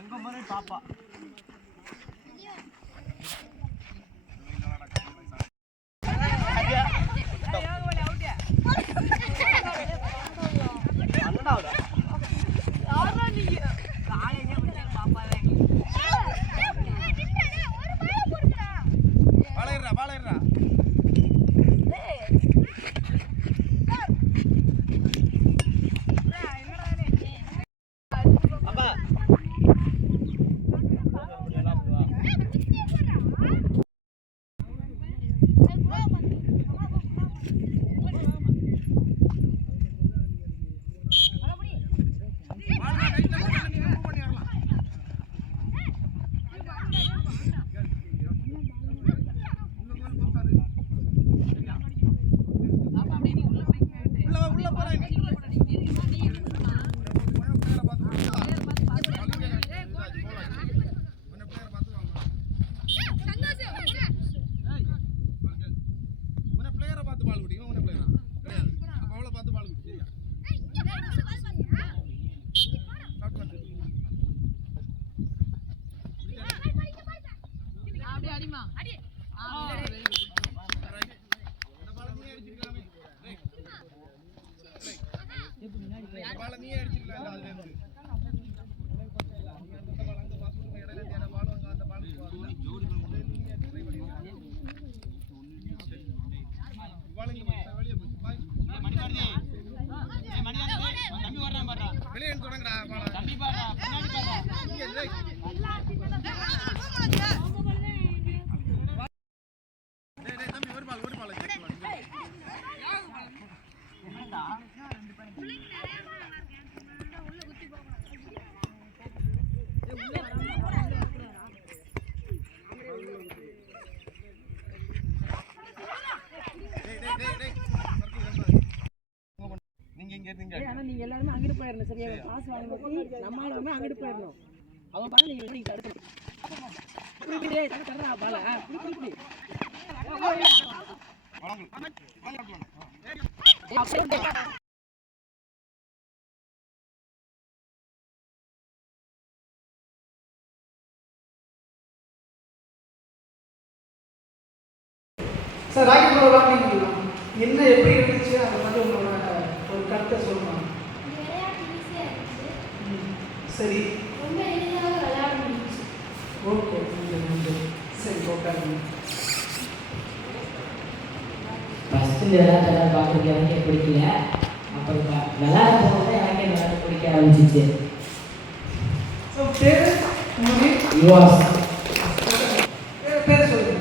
எங்க மாதிரி பாப்பா நீங்க எல்லாருமே அங்கிட்டு போயிடணும். சரியா? காசு வாங்கி நம்மளால அங்கிட்டு போயிடணும். அவன் பாரு நீங்க தடுக்கணும். சார் ராக்கெட் ப்ரோக்ராமிங் என்ன எப்படி இருந்துச்சு அதை மட்டும் உங்களோட ஒரு கருத்தை சொல்லணும். சரி ஓகே சரி ஓகே. ஃபஸ்ட்டு விளையாட்டெல்லாம் பார்க்குறதுக்கு எனக்கே பிடிக்கல. அப்புறம் விளையாட போகும்போது எனக்கே விளையாட பிடிக்க ஆரம்பிச்சிச்சு. ஸோ பேர் யுவாஸ் பேர் சொல்லுங்க.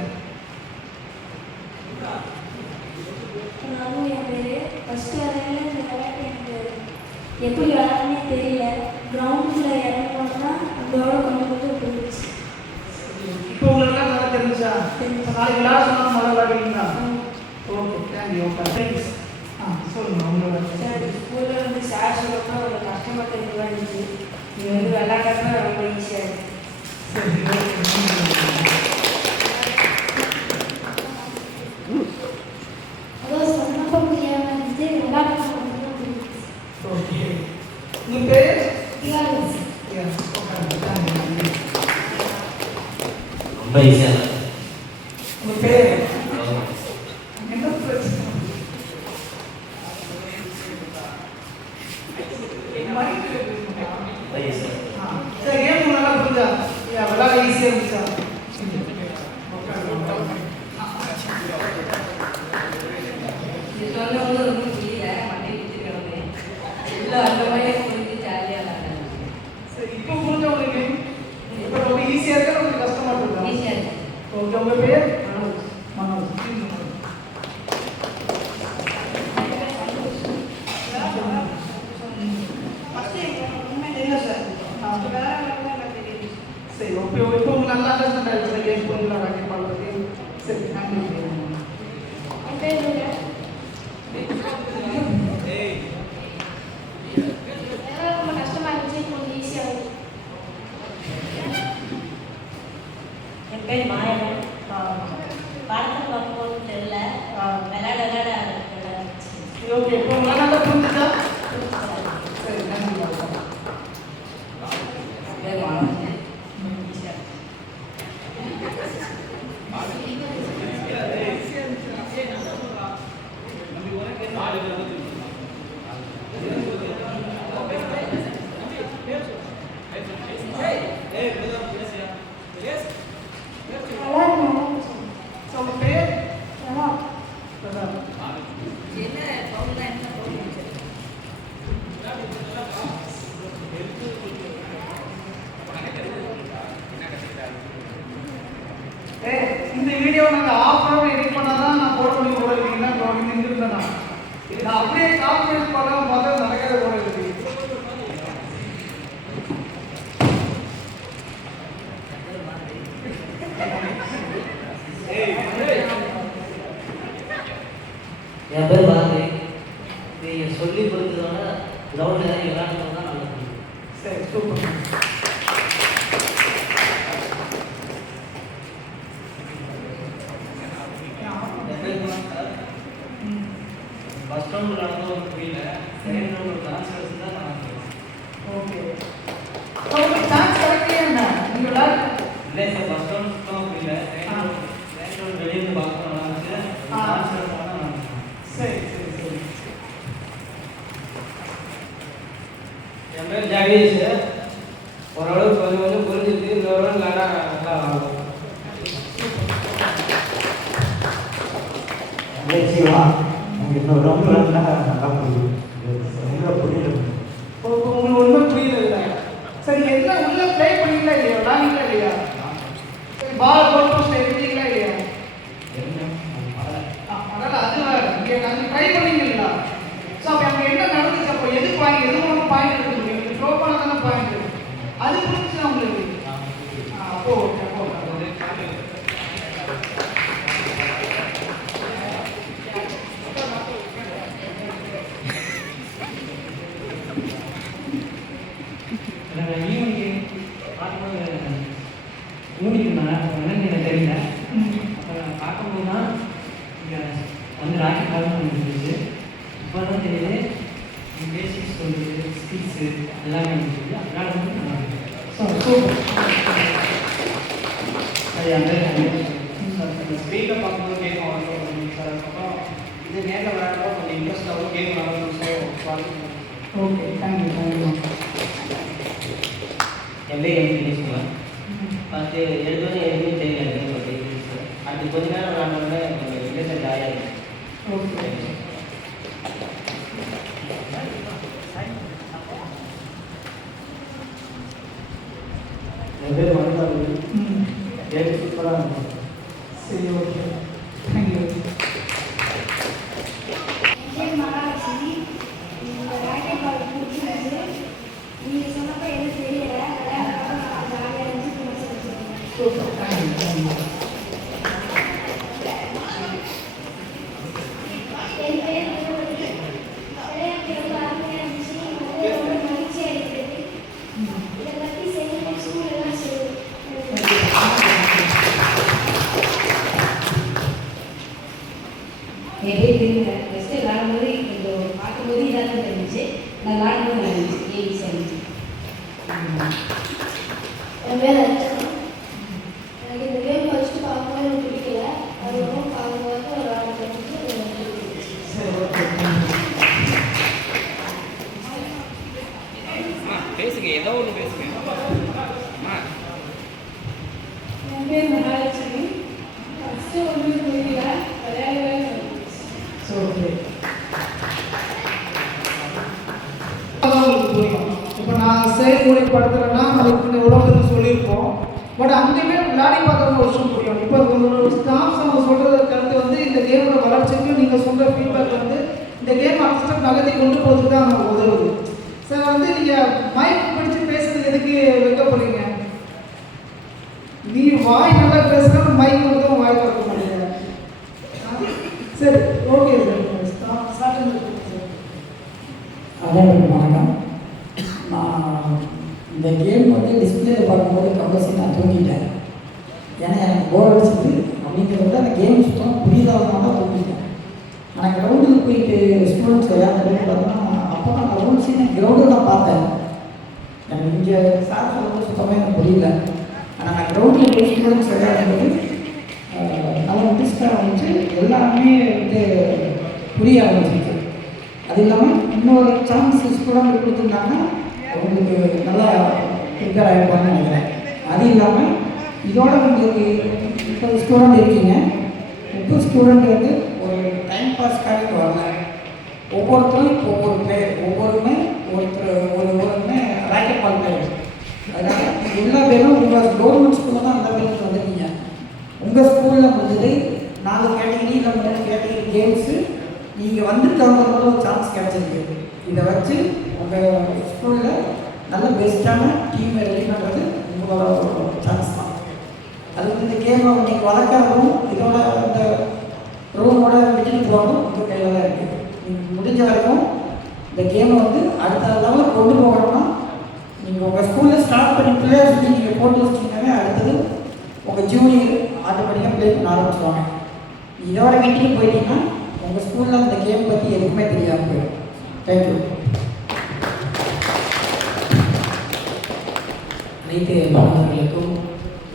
எப்படி விளையாடுனே தெரியல. கிரவுண்டில் இறங்கணும்னா அதோட கொஞ்சம் போயிடுச்சு. இப்போ உங்களுக்கு நல்லா தெரிஞ்சா நாளைக்கு விளையாட சொன்னால் முதல்ல விளையாடுவீங்களா? Okay thank you. Okay thanks. சொல்லுங்கள் உங்களோட. சார் ஸ்கூலில் வந்து சார் சொல்லப்போ ஒரு கஷ்டமாக தெரிஞ்சுச்சு. நீங்கள் வந்து விளையாடுறப்ப ரொம்ப ஈஸியாக இருக்குது. சரி அதோ சொன்னப்போ முடியாமல் இருந்துச்சு. விளையாட ஓகே. உங்கள் பேர்? ரொம்ப ஈஸியாக. உங்கள் பேர் என்ன பிரச்சனை? சார் ஏன் நல்லா புரிஞ்சா? விளையாட ஈஸியாக இருந்துச்சா? சரி இப்போ புரிஞ்ச உங்களுக்கு இப்போ ரொம்ப ஈஸியாக இருக்கா உங்களுக்கு கஷ்டமாக இருக்கா? ஓகே. உங்கள் பேர்? மனோஜ். சரி ஓகே. இப்போ உங்களுக்கு நல்லா அண்டர்ஸ்டாண்ட் ஆகிடுச்சு கேம் போகலாம் ராக்கெட் பாடுறது. சரி தேங்க்யூ. ரொம்ப கஷ்டமாக இருந்துச்சு. கொஞ்சம் ஈஸியாக இருக்குது. என் பேர் மாயவன். படத்தை பார்க்கும்போது தெரியல, விளையாட ஓகே. இப்போ நல்லா புரிஞ்சுதா? சரி நன்றி. நாங்கள் ஆஃப் ஹவர் எடிட் பண்ணால் தான் நான் போட முடியும் போட இருக்கீங்கன்னா அப்படின்னு நின்றுருந்தேன் நான் அப்படியே கான்ஃபிடன்ஸ் பண்ண முதல்ல நடக்காத போட இருக்கு. என் பேர் பாரதி. நீங்கள் சொல்லி கொடுத்ததோட கிரவுண்டில் இறங்கி விளையாடுறது தான் நல்லா புரியும். சரி, சூப்பர். ஃபர்ஸ்ட் ரவுண்ட் விளையாடுறது புரியல, செகண்ட் ரவுண்ட் ஒரு சான்ஸ் கிடைச்சா நான் ஓகே. உங்களுக்கு சான்ஸ் கிடைக்கலையா என்ன நீங்கள் விளையாட? இல்லை சார், ஃபர்ஸ்ட் ரவுண்ட் சுத்தமாக புரியல, செகண்ட் ரவுண்ட் வெளியே இருந்து பார்க்க நல்லா இருந்துச்சு, சான்ஸ் கிடைச்சா நான் சரி சரி சரி. என் பேர் ஜெகதீஷ். ஓரளவுக்கு கொஞ்சம் கொஞ்சம் புரிஞ்சிருக்கு. இந்த ஒரு நல்லா நல்லா ஆகும். சிவா உங்களுக்கு இன்னொரு ரவுண்ட் விளையாண்டா நல்லா புரியும். புரியல, உங்களுக்கு ஒன்றும் புரியல இல்லை. சரி, என்ன உள்ள ப்ளே பண்ணீங்களா இல்லையா, விளாண்டீங்களா இல்லையா? சரி, பால் போட்டு எடுத்தீங்களா இல்லையா? அதனால் அது வேறு நாங்கள் ட்ரை பண்ணீங்களா? ஸோ அப்போ அங்கே என்ன நடந்துச்சு? அப்போ எது பாயிண்ட், எது ஒன்றும் பாயிண்ட் எடுக்க முடியும், நீங்கள் த்ரோ பண்ண தானே பாயிண்ட். அது புரிஞ்சுச்சு உங்களுக்கு? அப்போ ஓகே, அப்போ ஈவினிங் பார்க்கும்போது மூடிக்கிறேன், என்னன்னு எனக்கு தெரியல. அப்புறம் பார்க்கும்போது தான் இங்கே வந்து ராக்கெட் காலம் இருந்துச்சு. இப்போ தான் தெரியுது பேசிக்ஸ் சொல்லுது, ஸ்கில்ஸு எல்லாமே இருந்துச்சு. அதனால வந்து நான் அது அந்த ஸ்க்ரீனில் பார்க்கும்போது கேம் ஆகணும் சார். அதுக்கப்புறம் இது நேரில் விளையாடுறோம் கொஞ்சம் இன்ட்ரெஸ்ட்டாகவும் கேம் விளையாடணும். So okay, thank you thank you. என் பேர் எம்டிஎஸ்குமார். ஃபஸ்ட்டு எழுதுவது எதுவுமே தெரியல கேம் பற்றி. அடுத்து கொஞ்ச நேரம் விளையாண்டோடனே கொஞ்சம் இன்ட்ரெஸ்ட் ஆகிடுச்சு. ஓகே. என் பேர் மணிபாபு. கேம் சூப்பராக இருக்கும். சரி, ஓகே, தேங்க்யூ. என் பேர் மகாலட்சுமி. இந்த ராக்கெட் பால் பிடிச்சிருந்து நீங்கள் சொன்னப்போ எனக்கு தெரியல, விளையாடுறப்ப நான் ஜாலியாக இருந்துச்சு சொல்லுவேன். Super, thank you thank you. என் பேர் விளையாட்டு ரொம்ப அருமையாக இருந்துச்சு, ரொம்ப மகிழ்ச்சியாக இருக்குது. இதை பற்றி செய்ய ஸ்கூலெல்லாம் சொல்லுவேன். என் பேர் திரும்ப ஃபஸ்ட்டு விளாடும்போது கொஞ்சம் பார்க்கும்போது இதாக தான் இருந்துச்சு. நான் விளாடும்போது நல்லா இருந்துச்சு, ஈஸியாக இருந்துச்சு. என் பேர் அர்ச்சனா. எனக்கு இந்த கேம் ஃபஸ்ட்டு பார்க்கும்போது எனக்கு பிடிக்கல, அதுக்கப்புறம் பார்க்கும்போது விளையாட பிடிச்சி. சரி, ஓகே, தேங்க்யூ. பேசுங்க, ஏதோ ஒன்று பேசுங்க. என் பேர் மகாலட்சுமி. ஃபஸ்ட்டு ஒன்றும் புரியல, விளையாடவே ஓகே. உங்களுக்கு புரியும். இப்போ நான் செயல்முறை படுத்துறேன்னா அதுக்கு உடம்புக்கு சொல்லியிருப்போம். பட் அங்கேயுமே விளையாடி பார்த்தவங்க ஒரு விஷயம் புரியும். இப்போ ஒரு ஸ்டாஃப்ஸ் அவங்க சொல்கிற கருத்து வந்து இந்த கேமோட வளர்ச்சிக்கும் நீங்கள் சொல்கிற ஃபீட்பேக் வந்து இந்த கேம் அடுத்த நகர்த்தி கொண்டு போகிறதுக்கு தான் நமக்கு உதவுது. சார் வந்து நீங்கள் மைக் பிடிச்சி பேசுறது எதுக்கு வைக்கப்படுறீங்க? நீ வாய் நல்லா பேசுனா மைக் மட்டும் வாய் திறக்க மாட்டேங்க. சரி, ஓகே சார். அனைவருக்கும் வணக்கம். நான் இந்த கேம் வந்து டிஸ்பிளேல பார்க்கும்போது கம்பல்சரி நான் தூங்கிட்டேன். ஏன்னா எனக்கு போர் அடிச்சது அப்படிங்கிறத விட அந்த கேம் சுத்தமாக புரியாதவங்க தான் தூங்கிட்டேன். ஆனால் கிரவுண்டுக்கு போயிட்டு ஸ்டூடெண்ட்ஸ் விளையாடுறது பார்த்தோன்னா அப்போ நான் ரவுண்ட்ஸே நான் கிரவுண்டில் தான் பார்த்தேன். எனக்கு இங்கே சார் சொல்லும்போது சுத்தமாக எனக்கு புரியல. ஆனால் நான் கிரவுண்டில் போய் ஸ்டூடெண்ட்ஸ் விளையாடும்போது நல்லா இன்ட்ரெஸ்டாக வந்துச்சு. எல்லாமே வந்து புரிய ஆரம்பிச்சிருக்கு. அது இல்லாமல் இன்னொரு சான்ஸ் ஸ்டூடெண்ட் கொடுத்துருந்தாங்கன்னா அவங்களுக்கு நல்லா ப்ரிப்பேர் ஆகிருப்பாங்கன்னு நினைக்கிறேன். அது இல்லாமல் இதோட உங்களுக்கு 30 ஸ்டூடெண்ட் இருக்கீங்க. 30 ஸ்டூடெண்ட் வந்து ஒரு டைம் பாஸ்க்காக வரல. ஒவ்வொருத்தரும் இப்போ ஒவ்வொரு பிளேயர், ஒவ்வொருமே ஒவ்வொருமே ராக்கெட் பால் பிளேயர். அதனால் எல்லா பேரும் உங்கள் கவர்மெண்ட் ஸ்கூலில் தான் அந்த பேருக்கு வந்துருக்கீங்க. உங்கள் ஸ்கூலில் முடிஞ்சது 4 கேட்டகரி இல்லை 3 கேட்டகரி கேம்ஸு நீங்கள் வந்துருக்கவங்க ஒரு சான்ஸ் கிடச்சிருக்கு. இதை வச்சு உங்கள் ஸ்கூலில் நல்ல பெஸ்ட்டான டீமை ரெடி பண்ணுறது உங்களோட சான்ஸ் தான். அது வந்து இந்த கேமை நீங்கள் வளர்க்குறதும் இதோட இந்த ரூமோட விட்டுட்டு போகிறதும் உங்கள் கையில் தான் இருக்குது. நீங்கள் முடிஞ்ச வரைக்கும் இந்த கேமை வந்து அடுத்த லெவலில் கொண்டு போகணும்னா நீங்கள் உங்கள் ஸ்கூலில் ஸ்டார்ட் பண்ணி பிளேயர்ஸ் நீங்கள் போட்டு வச்சிட்டிங்கன்னாவே அடுத்தது உங்கள் ஜூனியர் ஆட்டோமேட்டிக்காக ப்ளே பண்ண ஆரம்பிச்சுவாங்க. இதோட விட்டுட்டு போயிட்டீங்கன்னா உங்கள் ஸ்கூலில் அந்த கேம் பற்றி எதுவுமே தெரியாமல் போயிடும். தேங்க்யூ. அனைத்து மாணவர்களுக்கும்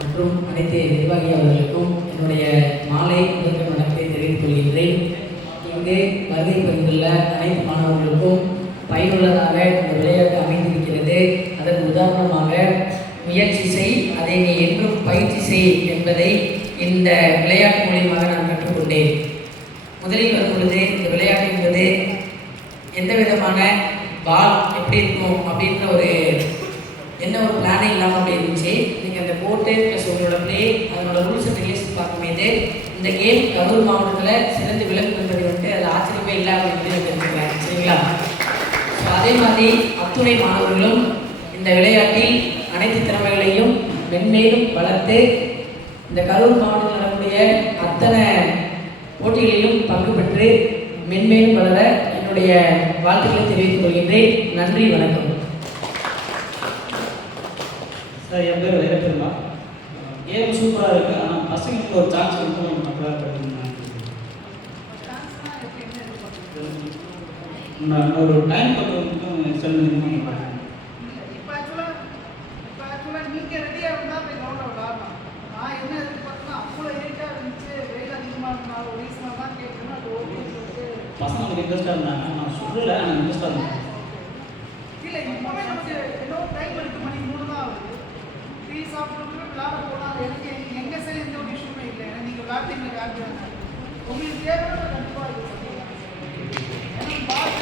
மற்றும் அனைத்து நிர்வாகி அவர்களுக்கும் என்னுடைய மாலை முதல் வணக்கத்தை தெரிவித்துக் கொள்கின்றேன். இங்கு வருகை புரிந்துள்ள அனைத்து மாணவர்களுக்கும் பயனுள்ளதாக இந்த விளையாட்டு அமைந்திருக்கிறது. அதற்கு உதாரணமாக முயற்சி செய், அதை நீ என்றும் பயிற்சி செய் என்பதை இந்த விளையாட்டு மூலியமாக நான் கற்றுக்கொண்டேன். முதலில் வரும் பொழுது இந்த விளையாட்டு என்பது எந்த விதமான பால் எப்படி இருக்கும் அப்படின்ற ஒரு பிளானே இல்லாமல் அப்படி இருந்துச்சு. நீங்கள் அந்த கோர்ட்டு ப்ளஸ் உங்களோட பிளே அதனோட ரூல்ஸ் அண்ட் ரெகுலேஷன் பார்க்கும்போது இந்த கேம் கரூர் மாவட்டத்தில் சிறந்து விளங்கும் என்பதை வந்துட்டு அது ஆச்சரியமே இல்லை அப்படின்னு நான் தெரிஞ்சுக்கிறேன். சரிங்களா? ஸோ அதே மாதிரி அத்துணை மாணவர்களும் இந்த விளையாட்டில் அனைத்து திறமைகளையும் மென்மேலும் வளர்த்து இந்த கரூர் மாவட்டத்தில் நடக்கக்கூடிய அத்தனை போட்டிகளிலும் பங்கு பெற்று மென்மேலும் வளர என்னுடைய வாழ்த்துக்களை தெரிவித்துக் கொள்கின்றேன். நன்றி, வணக்கம். சார், என் பேர் வைரப்பெருமா. கேம் சூப்பராக இருக்குது. ஆனால் பசங்களுக்கு ஒரு சான்ஸ் கொடுக்கணும் மக்களாக கிடைக்கும். நான் ஒரு டைம் மட்டும் சொல்லுங்க. இப்போ ஆக்சுவலாக நீங்கள் ரெடியாக இருந்தால் போய் கிரௌண்டில் விளாடலாம். நான் என்ன எதிர்பார்த்தேன்னா அவ்வளோ ஏரிட்டாக இருந்துச்சு, வெயில் அதிகமாக இருந்தாலும் ஒரு ரீசனாக தான் கேட்குறேன்னா அது ஓகே சொல்லிட்டு பசங்களுக்கு இன்ட்ரெஸ்ட்டாக இருந்தாங்க. நான் சொல்லலை, ஆனால் இன்ட்ரெஸ்ட்டாக இருந்தாங்க. இல்லை, இப்போவே நமக்கு ஏதோ டைம் இருக்குது, மணி 3 தான் ஆகுது. டீ சாப்பிட்டு விளாட போனால் எனக்கு எங்கள் சைடு எந்த ஒரு இஷ்யூமே இல்லை. ஏன்னா நீங்கள் விளாட்டிங்க விளாடுறாங்க. உங்களுக்கு தேவையான கண்டிப்பாக இது பண்ணிக்கலாம். ஏன்னா பால்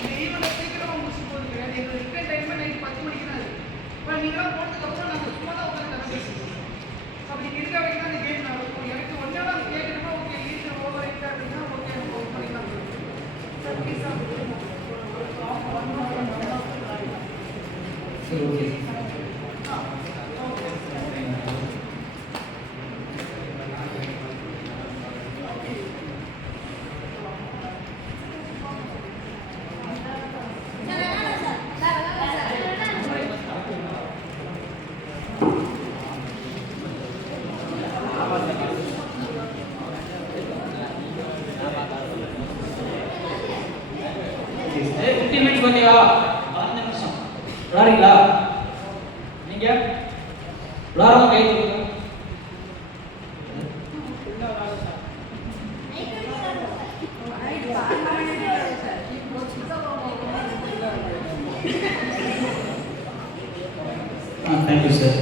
இந்த ஈவெண்ட் சீக்கிரமாக முடிச்சு போகுது. எங்களுக்கு ரிப்பேர் டைமே நைட் 10 மணிக்கு தான் இருக்குது. இப்போ நீங்களாம் போனதுக்கப்புறம் நாங்கள் சும்மா தான் உட்காந்து கதை பேசுவோம். அப்படி இருக்க வரைக்கும் தான் இந்த கேம் நடக்கும். எனக்கு ஒன்றே தான் கேட்கணுமா, ஓகே லீட் ஓவர் ஆகிட்டா அப்படின்னா ஓகே நம்ம பண்ணிக்கலாம். சார் ப்ளீஸாக சரி, ஓகே. ஓகேவா? 15 நிமிஷம் விளாடுறீங்களா? நீங்கள் விளாடாம கை கொடுங்க. Thank you sir.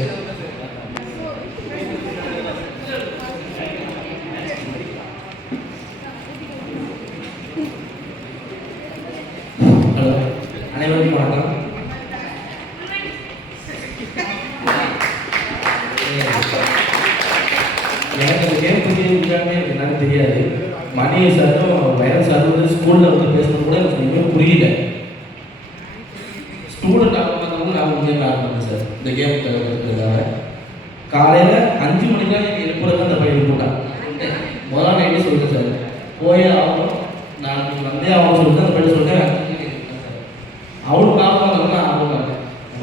ஹலோ, அனைவருக்கும் வணக்கம். எனக்கு இந்த கேம் பற்றி உண்மையாலுமே எனக்கு என்னன்னு தெரியாது. மணி சாரும் வயல் சாரும் வந்து ஸ்கூலில் வந்து பேசுறது கூட எனக்கு ஒன்றுமே புரியல. ஸ்டூடெண்ட் ஆகும்போது நான் உண்மையாக ஆரம்பிச்சேன் சார் இந்த கேம் இருக்கிறதுக்காக. காலையில் 5 மணிக்கெலாம் எனக்கு எழுப்புறது அந்த பையன் எழுப்பிட்டான். முதல் நைட்டே சொல்லிட்டேன் சார், போயே ஆகணும், நான் வந்தே ஆகணும் சொல்லிட்டு அந்த பையன் சொல்லிட்டேன். அவளுக்கு ஆகும் ஆகும்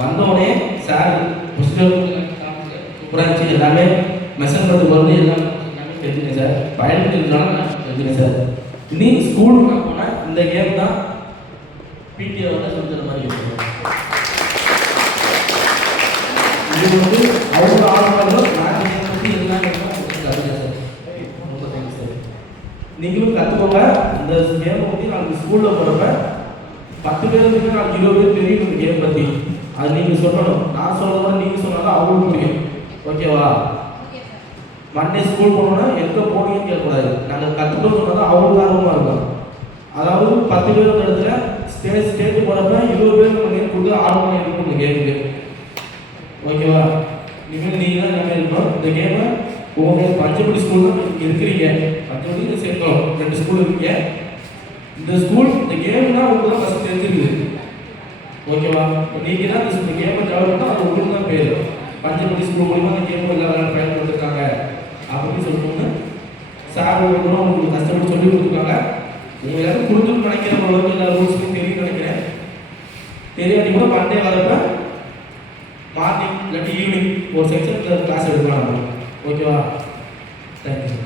வந்தோடனே சார் சூப்பராக இருந்துச்சு. எல்லாமே மெசேஜ் பண்ணுறது வந்து எல்லாமே தெரிஞ்சுக்கேன் சார். பயணம் இருந்தாலும் நான் தெரிஞ்சுக்கேன் சார். இனி ஸ்கூலுக்கு நான் போனால் இந்த கேம் தான் பிடிஓட சொல்கிற மாதிரி இருக்கும். இது வந்து அவங்க ஆர்வம் நான் பற்றி எல்லாமே சார். ரொம்ப தேங்க்ஸ் சார். நீங்களும் கற்றுக்கோங்க. இந்த கேமை பற்றி நாங்கள் ஸ்கூலில் போகிறப்ப 10 பேர் வந்து நான் 20 பேர் தெரியும் இந்த கேம் பற்றி. அது நீங்கள் சொல்லணும். நான் சொல்கிறத நீங்கள் சொன்னாலும் அவங்களுக்கு முடியும். ஓகேவா? மண்டே ஸ்கூல் போனோன்னா எங்கே போனீங்கன்னு கேட்கக்கூடாது. நாங்கள் கற்றுக்கணும் சொன்னால் அவங்களுக்கு ஆர்வமாக இருக்கும். அதாவது 10 பேர் ஒரு இடத்துல ஸ்டேட்டு போகிறப்ப 20 பேர் நம்ம கேம் கொடுத்து ஆர்வமாக இருக்கும் இந்த கேமுக்கு. ஓகேவா? இனிமேல் நீங்கள் தான் எல்லாமே இருக்கணும். இந்த கேமை உங்களுக்கு பஞ்சப்படி ஸ்கூல் தான் இங்கே இருக்கிறீங்க. பஞ்சப்படி சேர்க்கணும் 2 ஸ்கூல் இருக்கீங்க. இந்த ஸ்கூல் இந்த கேம்னா உங்களுக்கு தான் ஃபஸ்ட் தெரிஞ்சிருக்குது. ஓகேவா? நீங்கள் தான் இந்த கேமை டெவலப் பண்ணால் அது உங்களுக்கு தான் பேர். பஞ்சப்படி ஸ்கூல் மூலிமா அந்த கேம் எல்லாரும் பயன்படுத்திருக்காங்க அப்படின்னு சொல்லணும்னு சார் ஒவ்வொருத்தரும் உங்களுக்கு கஷ்டப்பட்டு சொல்லி கொடுத்துருக்காங்க. நீங்கள் எல்லாரும் புரிஞ்சுன்னு நினைக்கிற அளவுக்கு எல்லா ரூல்ஸுக்கும் தெரியும் நினைக்கிறேன். தெரியாட்டி கூட மண்டே வரப்ப மார்னிங் இல்லாட்டி ஈவினிங் ஒரு செக்ஷனில் கிளாஸ் எடுக்கலாம் நம்ம. ஓகேவா? தேங்க்யூ.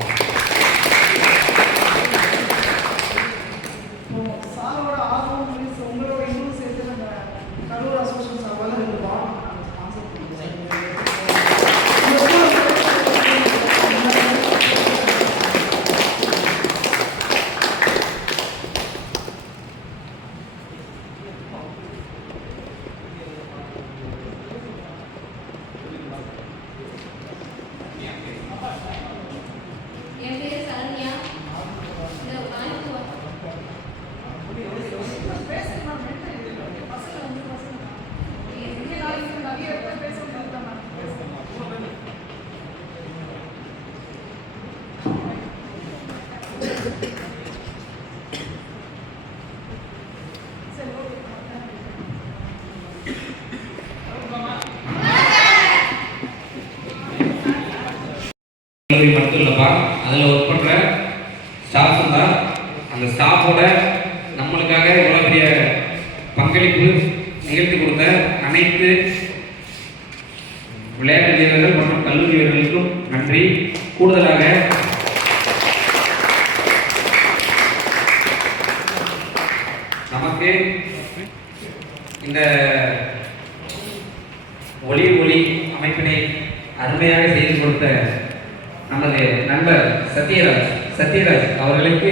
சாரோட ஆர்வம் உங்களோட இன்னும் சேர்த்து நம்ம கரூர் அசோசியேஷன் சார்பாக ரெண்டு பாண்ட் ஸ்பான்சர் என் பேர் சரண்யா. இந்த வாய்ப்பு மட்டும் இல்லைப்பா, அதில் ஒர்க் பண்ணுற ஸ்டாஃபும் தான். அந்த ஸ்டாஃபோட நம்மளுக்காக இவ்வளோ பெரிய பங்களிப்பு நிகழ்த்தி கொடுத்த அனைத்து விளையாட்டு வீரர்கள் மற்றும் கல்லூரி வீரர்களுக்கும் நன்றி. கூடுதலாக நமக்கு இந்த ஒளி அமைப்பினை அருமையாக செய்து கொடுத்த நமது நண்பர் சத்யராஜ் அவர்களுக்கு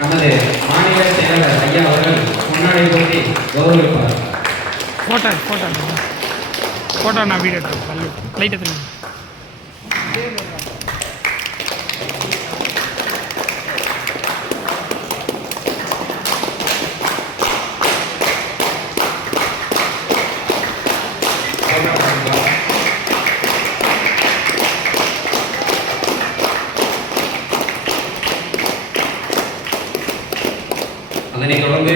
நமது மாநில செயலாளர் ஐயா அவர்கள் முன்னாடி போட்டி கௌரவிப்பார். ஃபோட்டோ நான் வீடியோ லைட்டை தெரியும். அதனைத் தொடர்ந்து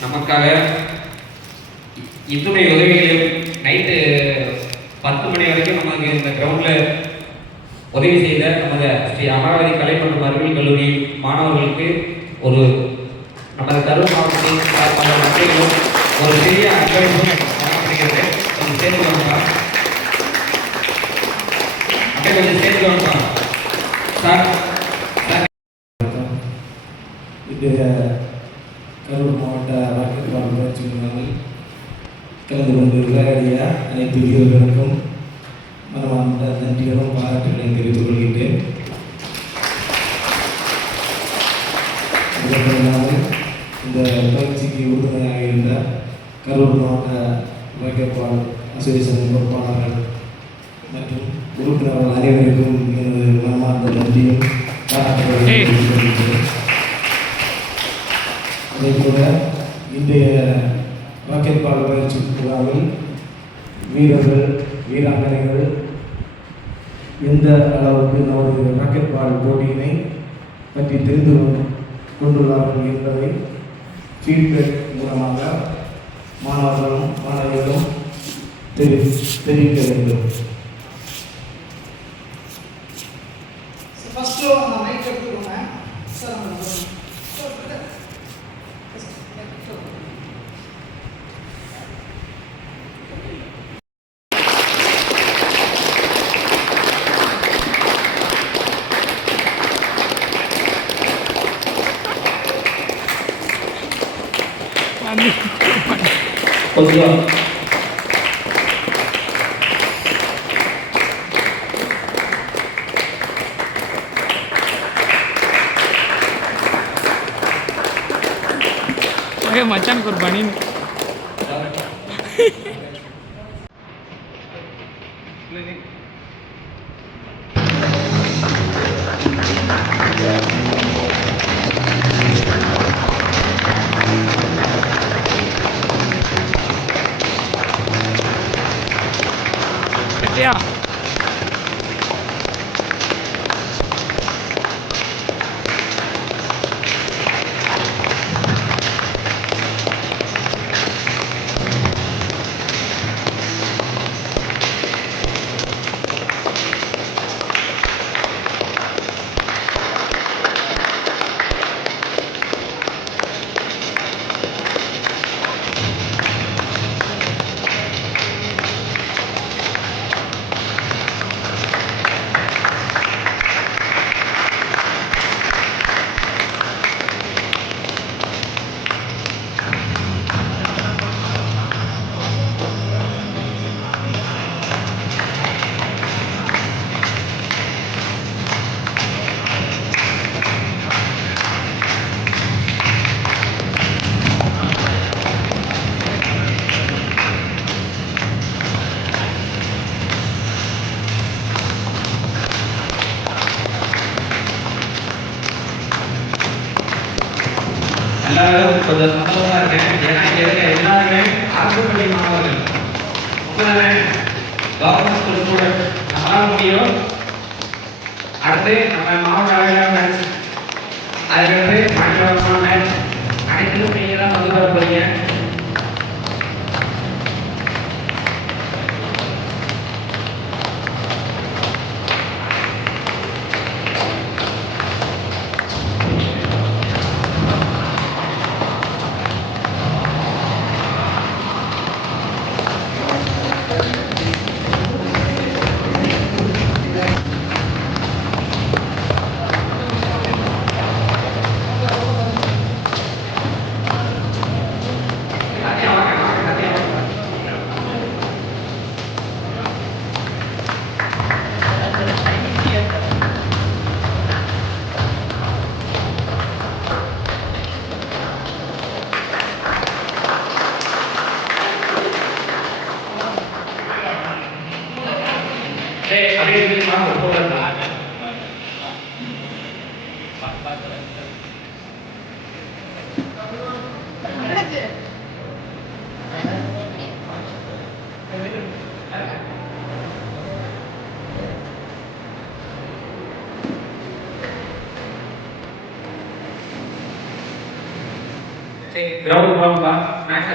நமக்காக இத்துணை உதவிகளையும் நைட்டு 10 மணி வரைக்கும் நமக்கு இந்த கிரவுண்டில் உதவி செய்த நமது ஸ்ரீ அமராவதி கலை மற்றும் அறிவியல் கல்லூரி மாணவர்களுக்கு ஒரு நமது கரூர் மாவட்டத்தின் மக்களும் ஒரு சிறிய அன்பளிப்பு வழங்கப்படுகிறது. கொஞ்சம் சேர்த்து வாங்கப்பா, அப்படியே கொஞ்சம் சேர்த்து வாங்கப்பா சார். கரூர் மாவட்ட ராக்கெட் பால் பயிற்சி முன்னாள் கலந்து கொண்டு விளையாடிய அனைத்து வீரர்களுக்கும் மனமார்ந்த நன்றிகளும் பாராட்டுகளையும் தெரிவித்துக் கொள்கின்றேன். இந்த பயிற்சிக்கு உறுதுணையாக இருந்த கரூர் மாவட்ட ராக்கெட் பால் அசோசியேஷன் பொறுப்பாளர்கள் மற்றும் உறுப்பினர்கள் அனைவருக்கும் எனது மனமார்ந்த நன்றியும் பாராட்டுகளையும் தெரிவித்துக் கொள்கின்றேன். அதேபோல இன்றைய ராக்கெட் பால் பயிற்சி விழாவில் வீரர்கள் வீராங்கனைகள் எந்த அளவுக்கு நமது ராக்கெட் பால் போட்டியினை பற்றி தெரிந்து கொண்டுள்ளார்கள் என்பதை ஃபீட்பேக் மூலமாக மாணவர்களும் மாணவிகளும் தெரிவிக்க வேண்டும். ஃபர்ஸ்ட் அந்த மைக் எடுத்துக்கோங்க சார். கொஞ்சம் மச்சானுக்கு ஒரு பனின்னு கொஞ்சம் சந்தோஷமா இருக்கேன். ஏன்னா இங்க இருக்க எல்லாருமே அரசு பள்ளி மாணவர்கள். உண்மைதானே? கவர்மெண்ட் ஸ்கூல் ஸ்டூடெண்ட் நம்மளால முடியும். அடுத்து நம்ம மாவட்ட அளவிலான மேட்ச், அதுக்கடுத்து மாநில மேட்ச், அனைத்திலும் நீங்க தான் வந்து வர போறீங்க. கிரவுண்ட் போகணும்பா. மேட்ச்